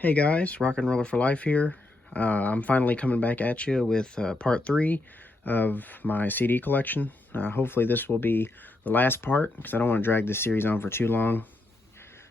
Hey guys, Rock and Roller for Life here. I'm finally coming back at you with part 3 of my CD collection. Hopefully this will be the last part because I don't want to drag this series on for too long.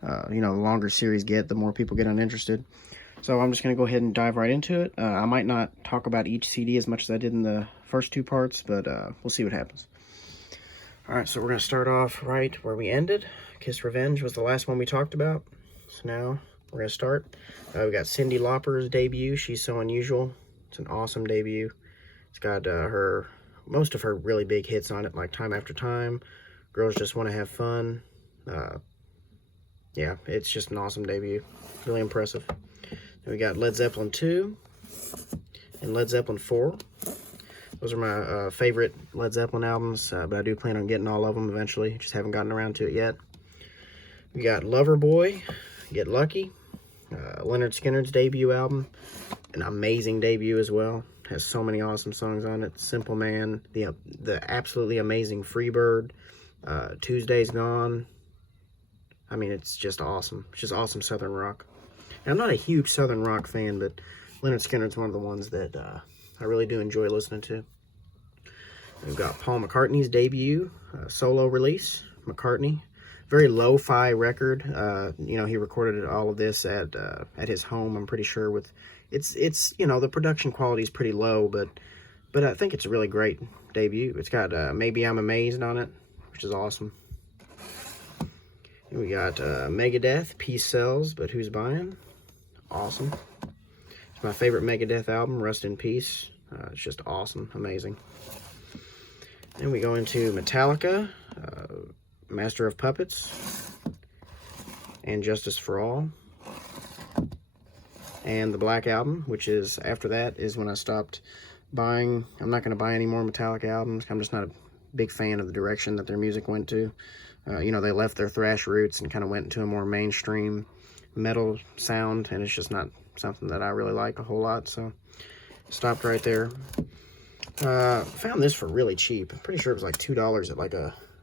The longer series get, the more people get uninterested. So I'm just going to go ahead and dive right into it. I might not talk about each CD as much as I did in the first two parts, but we'll see what happens. Alright, so we're going to start off right where we ended. Kiss Revenge was the last one we talked about. So now we're going to start. We got Cyndi Lauper's debut, She's So Unusual. It's an awesome debut. It's got most of her really big hits on it, like Time After Time, Girls Just Want to Have Fun. Yeah, it's just an awesome debut. Really impressive. Then we got Led Zeppelin 2 and Led Zeppelin 4. Those are my favorite Led Zeppelin albums, but I do plan on getting all of them eventually. Just haven't gotten around to it yet. We got Loverboy, Get Lucky, Leonard Skinner's debut album, an amazing debut as well. Has so many awesome songs on it. Simple Man, the absolutely amazing Freebird, Tuesday's Gone. I mean, it's just awesome. It's just awesome Southern rock. And I'm not a huge Southern rock fan, but Leonard Skinner's one of the ones that I really do enjoy listening to. We've got Paul McCartney's debut, solo release, McCartney. Very lo-fi record. He recorded all of this at his home, I'm pretty sure. With it's the production quality is pretty low, but I think it's a really great debut. It's got Maybe I'm Amazed on it, which is awesome. And we got Megadeth, Peace Sells, But Who's Buying? Awesome. It's my favorite Megadeth album, Rest in Peace. It's just awesome, amazing. Then we go into Metallica, Master of Puppets, and Justice for All, and the Black Album, which is, after that, is when I stopped buying. I'm not going to buy any more Metallica albums. I'm just not a big fan of the direction that their music went to. They left their thrash roots and kind of went into a more mainstream metal sound, and it's just not something that I really like a whole lot, so stopped right there. Found this for really cheap. I'm pretty sure it was like $2 at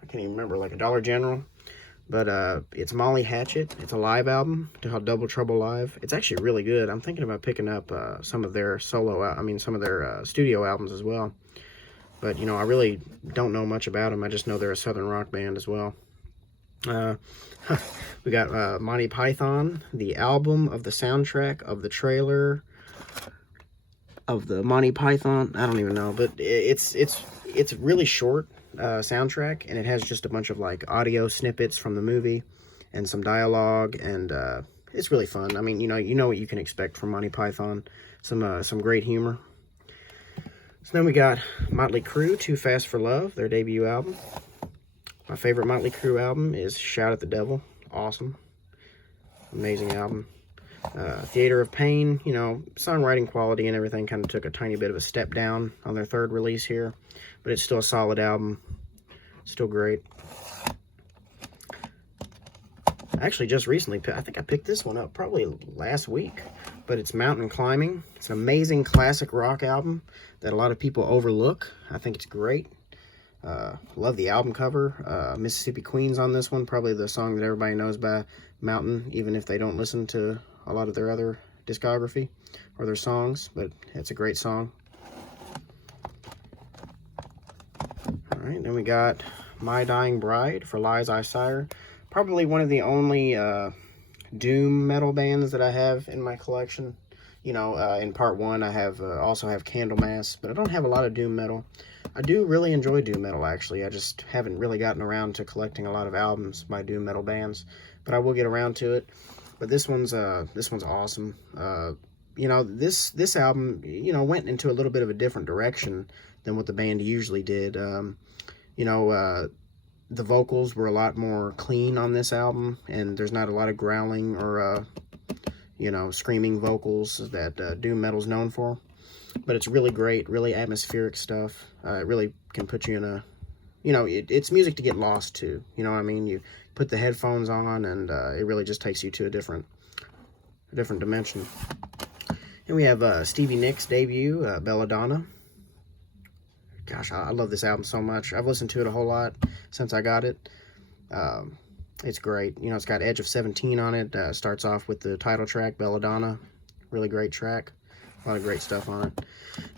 I can't even remember, like a Dollar General. But it's Molly Hatchet. It's a live album, called Double Trouble Live. It's actually really good. I'm thinking about picking up some of their some of their studio albums as well. But, I really don't know much about them. I just know they're a Southern rock band as well. We got Monty Python, the album of the soundtrack of the trailer of the Monty Python. I don't even know, but it's really short soundtrack, and it has just a bunch of like audio snippets from the movie and some dialogue, and it's really fun. I mean, you know what you can expect from Monty Python. Some great humor. So then we got Motley Crue, Too Fast for Love, their debut album. My favorite Motley Crue album is Shout at the Devil. Awesome. Amazing album. Theater of Pain, songwriting quality and everything kind of took a tiny bit of a step down on their third release here, but it's still a solid album. Still great. Actually, just recently, I think I picked this one up probably last week, but it's Mountain Climbing. It's an amazing classic rock album that a lot of people overlook. I think it's great. Love the album cover. Mississippi Queen's on this one, probably the song that everybody knows by Mountain, even if they don't listen to a lot of their other discography or their songs, but it's a great song. All right, then we got My Dying Bride for Lies I Sire. Probably one of the only doom metal bands that I have in my collection. In part 1 I also have Candlemass, but I don't have a lot of doom metal. I do really enjoy doom metal, actually. I just haven't really gotten around to collecting a lot of albums by doom metal bands, but I will get around to it. But this one's awesome. This album, went into a little bit of a different direction than what the band usually did. The vocals were a lot more clean on this album, and there's not a lot of growling or screaming vocals that doom metal's known for. But it's really great, really atmospheric stuff. It really can put you in a, it's music to get lost to. You know what I mean? You put the headphones on, and it really just takes you to a different dimension. And we have Stevie Nicks' debut, Belladonna. Gosh, I love this album so much. I've listened to it a whole lot since I got it. It's great. You know, it's got Edge of 17 on it. Starts off with the title track, Belladonna. Really great track. A lot of great stuff on it.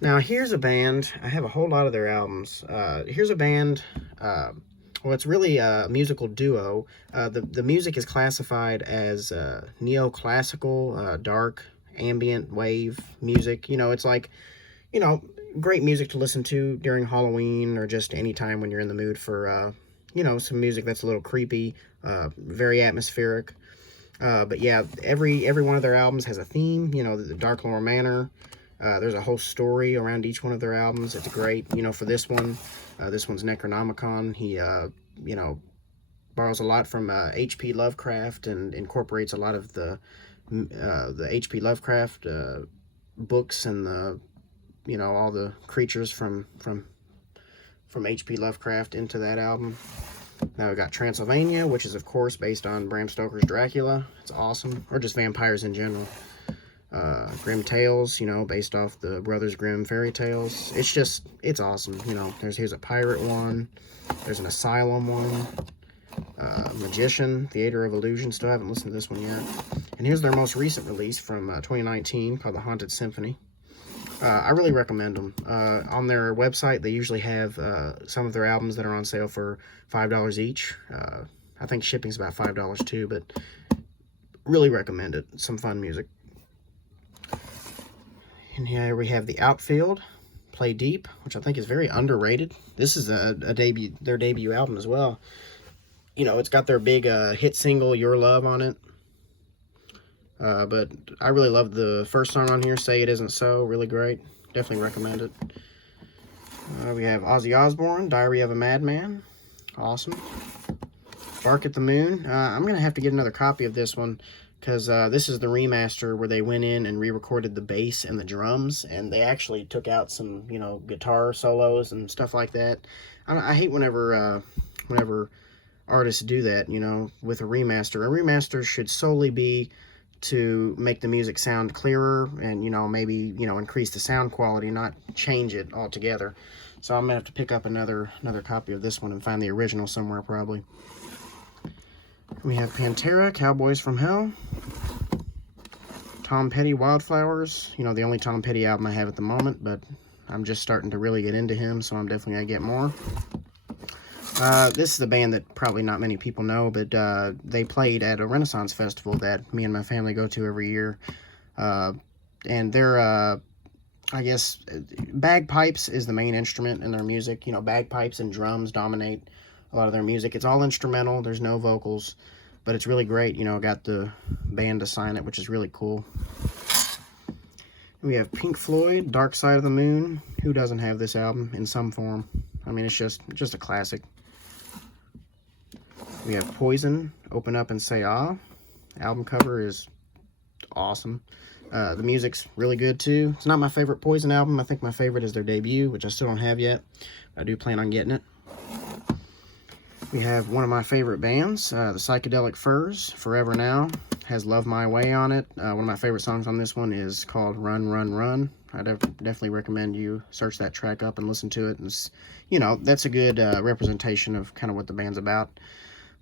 Now, here's a band. I have a whole lot of their albums. Here's a band. Well, it's really a musical duo. The music is classified as neoclassical, dark, ambient, wave music. You know, it's like, you know, great music to listen to during Halloween or just any time when you're in the mood for, you know, some music that's a little creepy, very atmospheric. But yeah, every one of their albums has a theme. You know, the Dark Lore Manor. There's a whole story around each one of their albums. It's great. You know, for this one's Necronomicon. He, you know, borrows a lot from H.P. Lovecraft and incorporates a lot of the H.P. Lovecraft books and the, you know, all the creatures from H.P. Lovecraft into that album. Now we got Transylvania, which is of course based on Bram Stoker's Dracula. It's awesome, or just vampires in general. Grimm Tales, you know, based off the Brothers Grimm fairy tales. It's awesome. You know, here's a pirate one. There's an asylum one. Magician, Theater of Illusion. Still haven't listened to this one yet. And here's their most recent release from 2019 called The Haunted Symphony. I really recommend them. On their website, they usually have some of their albums that are on sale for $5 each. I think shipping's about $5 too, but really recommend it. Some fun music. And here we have The Outfield, Play Deep, which I think is very underrated. This is their debut album as well. You know, it's got their big hit single, Your Love, on it. But I really love the first song on here, Say It Isn't So. Really great. Definitely recommend it. We have Ozzy Osbourne, Diary of a Madman. Awesome. Bark at the Moon. I'm going to have to get another copy of this one, because this is the remaster where they went in and re-recorded the bass and the drums, and they actually took out some, you know, guitar solos and stuff like that. I hate whenever artists do that, you know, with a remaster. A remaster should solely be to make the music sound clearer and, you know, maybe, you know, increase the sound quality, not change it altogether. So I'm gonna have to pick up another copy of this one and find the original somewhere, probably. We have Pantera, Cowboys from Hell. Tom Petty, Wildflowers. You know, the only Tom Petty album I have at the moment, but I'm just starting to really get into him, so I'm definitely gonna get more. This is a band that probably not many people know, but they played at a Renaissance festival that me and my family go to every year. And they're, I guess, bagpipes is the main instrument in their music. You know, bagpipes and drums dominate a lot of their music. It's all instrumental. There's no vocals, but it's really great. You know, got the band to sign it, which is really cool. We have Pink Floyd, Dark Side of the Moon. Who doesn't have this album in some form? I mean, it's just a classic. We have Poison, Open Up and Say Ah. Album cover is awesome. The music's really good too. It's not my favorite Poison album. I think my favorite is their debut, which I still don't have yet. I do plan on getting it. We have one of my favorite bands, the Psychedelic Furs, Forever Now. Has Love My Way on it. One of my favorite songs on this one is called Run, Run, Run. I definitely recommend you search that track up and listen to it. And you know, that's a good representation of kind of what the band's about.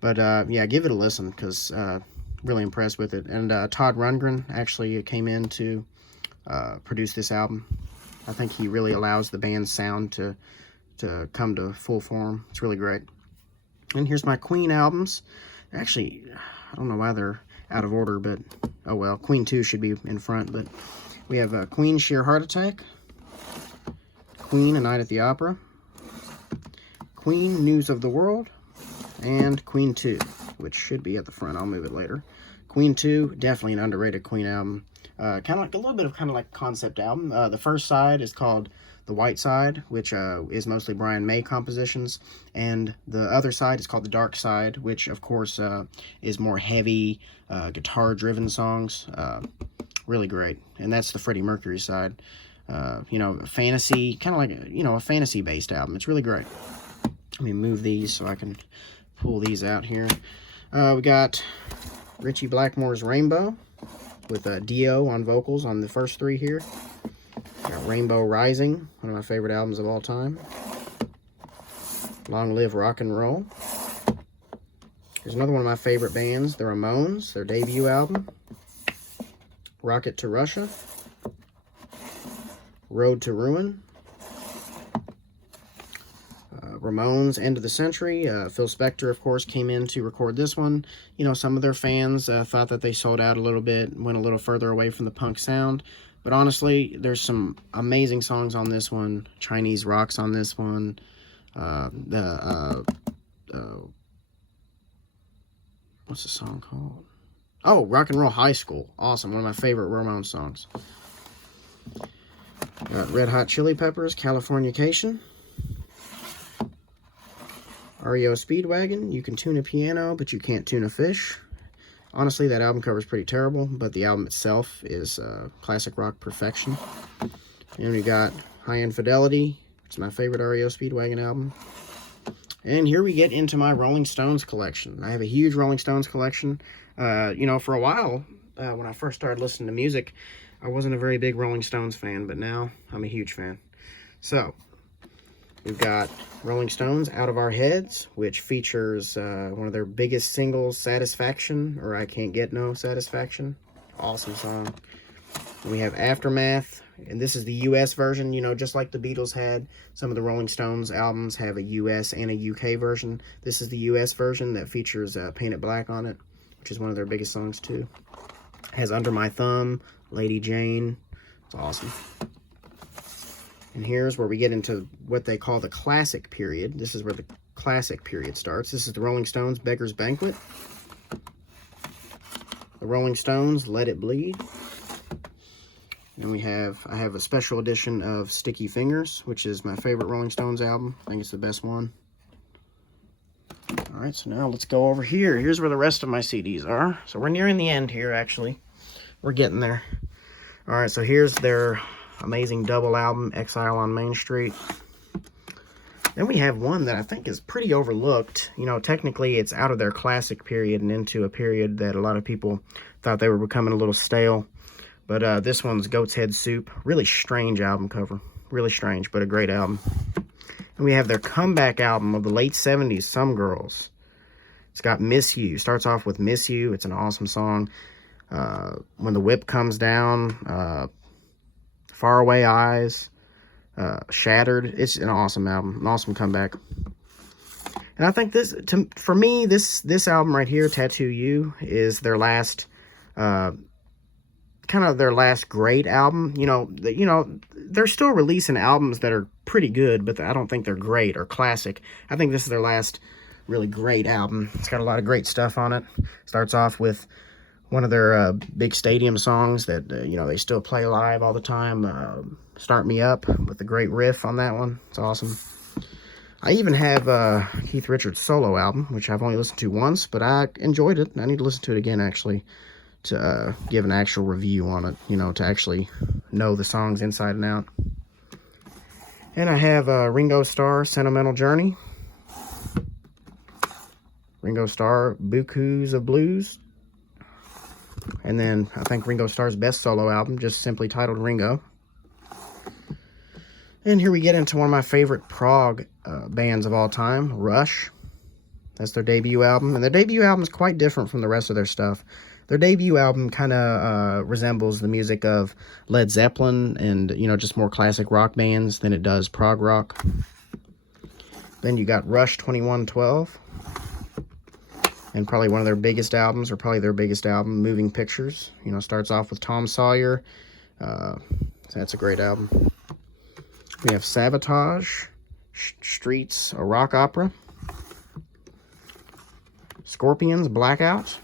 But yeah, give it a listen, because really impressed with it. And Todd Rundgren actually came in to produce this album. I think he really allows the band's sound to come to full form. It's really great. And here's my Queen albums. Actually, I don't know why they're out of order, but oh well. Queen 2 should be in front, but we have Queen, Sheer Heart Attack, Queen, A Night at the Opera, Queen, News of the World, and Queen 2, which should be at the front. I'll move it later. Queen 2, definitely an underrated Queen album. Kind of like a little bit of concept album. The first side is called The White Side, which is mostly Brian May compositions, and the other side is called The Dark Side, which of course is more heavy, guitar-driven songs. Really great. And that's the Freddie Mercury side. You know, fantasy, kind of like, you know, a fantasy-based album. It's really great. Let me move these so I can pull these out here. We got Ritchie Blackmore's Rainbow with Dio on vocals on the first three here. Got Rainbow Rising, one of my favorite albums of all time. Long Live Rock and Roll. Here's another one of my favorite bands, the Ramones, their debut album, Rocket to Russia, Road to Ruin, Ramones, End of the Century. Phil Spector, of course, came in to record this one. You know, some of their fans thought that they sold out a little bit, went a little further away from the punk sound. But honestly, there's some amazing songs on this one. Chinese Rock's on this one. What's the song called? Oh, Rock and Roll High School. Awesome. One of my favorite Ramones songs. Got Red Hot Chili Peppers, Californication. REO Speedwagon, You Can Tune a Piano, but You Can't Tune a Fish. Honestly, that album cover is pretty terrible, but the album itself is classic rock perfection. And we got High Infidelity, which is my favorite REO Speedwagon album. And here we get into my Rolling Stones collection. I have a huge Rolling Stones collection. You know, for a while, when I first started listening to music, I wasn't a very big Rolling Stones fan, but now I'm a huge fan. So, we've got Rolling Stones, Out of Our Heads, which features one of their biggest singles, Satisfaction, or I Can't Get No Satisfaction. Awesome song. And we have Aftermath, and this is the US version, you know, just like the Beatles had. Some of the Rolling Stones albums have a US and a UK version. This is the US version that features Paint It Black on it, which is one of their biggest songs too. It has Under My Thumb, Lady Jane. It's awesome. And here's where we get into what they call the classic period. This is where the classic period starts. This is the Rolling Stones, Beggar's Banquet. The Rolling Stones, Let It Bleed. And I have a special edition of Sticky Fingers, which is my favorite Rolling Stones album. I think it's the best one. All right, so now let's go over here. Here's where the rest of my CDs are. So we're nearing the end here, actually. We're getting there. All right, so here's their amazing double album, Exile on Main Street. Then we have one that I think is pretty overlooked. You know, technically it's out of their classic period and into a period that a lot of people thought they were becoming a little stale. But this one's Goat's Head Soup. Really strange album cover. Really strange, but a great album. And we have their comeback album of the late 70s, Some Girls. It's got Miss You. Starts off with Miss You. It's an awesome song. When the Whip Comes Down, Faraway Eyes, Shattered. It's an awesome album, an awesome comeback. And I think for me, this album right here, Tattoo You, is their last, kind of their last great album. You know, they're still releasing albums that are pretty good, but I don't think they're great or classic. I think this is their last really great album. It's got a lot of great stuff on it. Starts off with one of their big stadium songs that, you know, they still play live all the time. Start Me Up, with a great riff on that one. It's awesome. I even have Keith Richards' solo album, which I've only listened to once, but I enjoyed it. I need to listen to it again, actually, to give an actual review on it, you know, to actually know the songs inside and out. And I have Ringo Starr, Sentimental Journey. Ringo Starr, Bukus of Blues. And then I think Ringo Starr's best solo album, just simply titled Ringo. And here we get into one of my favorite prog bands of all time, Rush. That's their debut album. And their debut album is quite different from the rest of their stuff. Their debut album kind of resembles the music of Led Zeppelin and, you know, just more classic rock bands than it does prog rock. Then you got Rush 2112. And probably one of their biggest albums, or probably their biggest album, Moving Pictures. You know, starts off with Tom Sawyer. So that's a great album. We have Sabotage, Streets, a rock opera. Scorpions, Blackout.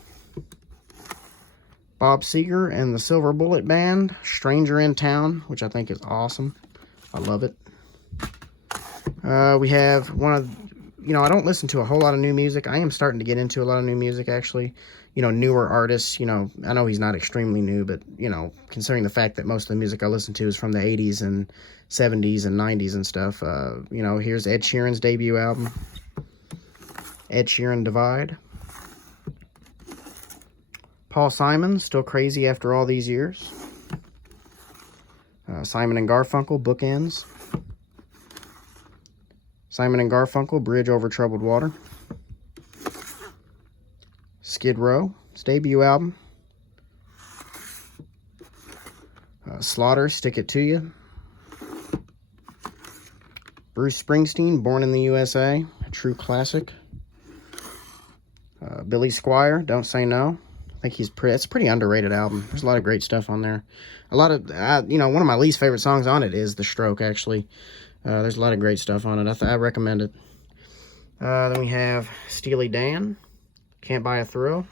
Bob Seger and the Silver Bullet Band, Stranger in Town, which I think is awesome. I love it. We have one of, you know, I don't listen to a whole lot of new music. I am starting to get into a lot of new music, actually. You know, newer artists, you know, I know he's not extremely new, but, you know, considering the fact that most of the music I listen to is from the 80s and 70s and 90s and stuff, you know, here's Ed Sheeran's debut album, Ed Sheeran Divide. Paul Simon, Still Crazy After All These Years. Simon and Garfunkel, Bookends. Simon and Garfunkel, Bridge Over Troubled Water. Skid Row, his debut album. Slaughter, Stick It To You. Bruce Springsteen, Born in the USA, a true classic. Billy Squier, Don't Say No. I think it's a pretty underrated album. There's a lot of great stuff on there. A lot of, one of my least favorite songs on it is The Stroke, actually. There's a lot of great stuff on it. I recommend it. Then we have Steely Dan, Can't Buy a Thrill.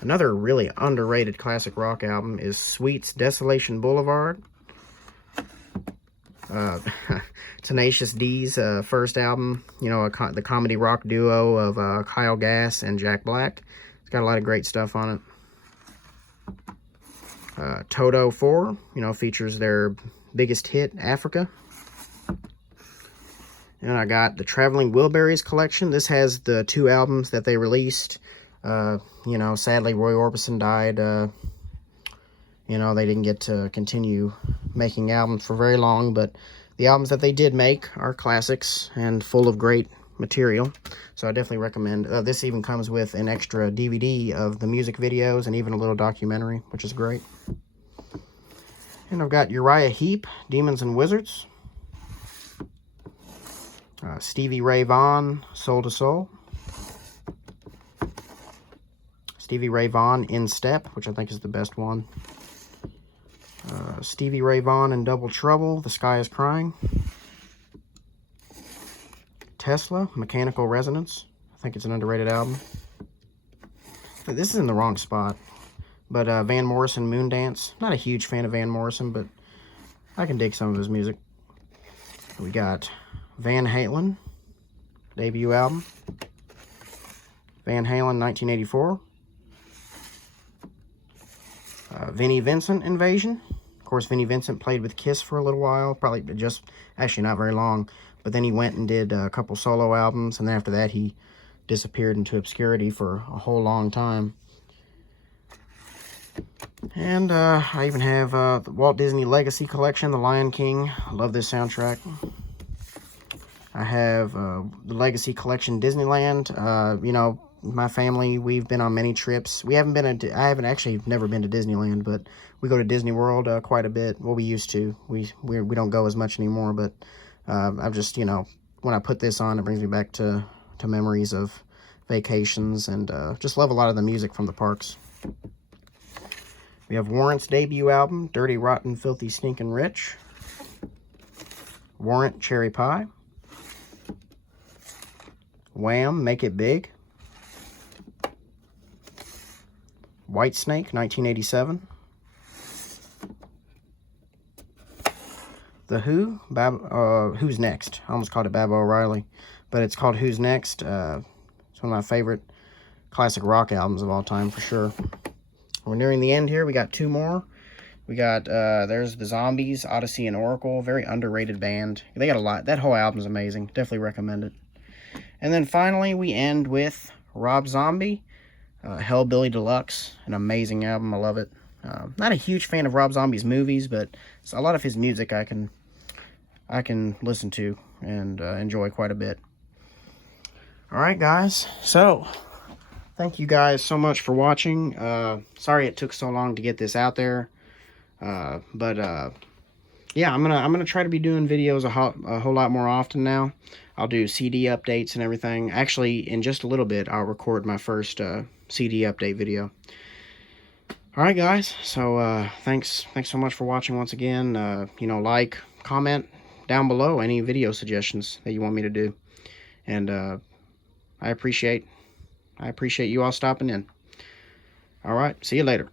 Another really underrated classic rock album is Sweet's Desolation Boulevard. Tenacious D's first album, the comedy rock duo of Kyle Gass and Jack Black. It's got a lot of great stuff on it. Toto 4, features their biggest hit, Africa. And I got the Traveling Wilburys collection. This has the 2 albums that they released. Sadly, Roy Orbison died. They didn't get to continue making albums for very long, but the albums that they did make are classics and full of great material. So I definitely recommend. This even comes with an extra DVD of the music videos and even a little documentary, which is great. And I've got Uriah Heep, Demons and Wizards. Stevie Ray Vaughan, Soul to Soul. Stevie Ray Vaughan, In Step, which I think is the best one. Stevie Ray Vaughan and Double Trouble, The Sky is Crying. Tesla, Mechanical Resonance. I think it's an underrated album. This is in the wrong spot. But Van Morrison, Moondance. Not a huge fan of Van Morrison, but I can dig some of his music. We got Van Halen, debut album. Van Halen, 1984. Vinnie Vincent, Invasion. Of course, Vinnie Vincent played with Kiss for a little while. Actually not very long. But then he went and did a couple solo albums. And then after that, he disappeared into obscurity for a whole long time. And I even have the Walt Disney Legacy Collection, The Lion King. I love this soundtrack. I have the Legacy Collection Disneyland. My family, we've been on many trips. I haven't actually never been to Disneyland, but we go to Disney World quite a bit. Well, we used to. We don't go as much anymore, but I've just, when I put this on, it brings me back to memories of vacations, and just love a lot of the music from the parks. We have Warrant's debut album, Dirty, Rotten, Filthy, Stinkin' Rich. Warrant, Cherry Pie. Wham, Make It Big. Whitesnake, 1987. The Who, Who's Next. I almost called it Baba O'Reilly, but it's called Who's Next. It's one of my favorite classic rock albums of all time, for sure. We're nearing the end here. We got 2 more. We got, there's the Zombies, Odyssey and Oracle. Very underrated band. They got a lot. That whole album's amazing. Definitely recommend it. And then finally, we end with Rob Zombie, Hellbilly Deluxe. An amazing album. I love it. Not a huge fan of Rob Zombie's movies, but a lot of his music I can listen to and enjoy quite a bit. Alright, guys. So, thank you guys so much for watching. Sorry it took so long to get this out there. Yeah, I'm gonna try to be doing videos a whole lot more often now. I'll do CD updates and everything. Actually, in just a little bit, I'll record my first CD update video. Alright, guys. So, thanks so much for watching once again. Like, comment down below any video suggestions that you want me to do. And, I appreciate you all stopping in. Alright, see you later.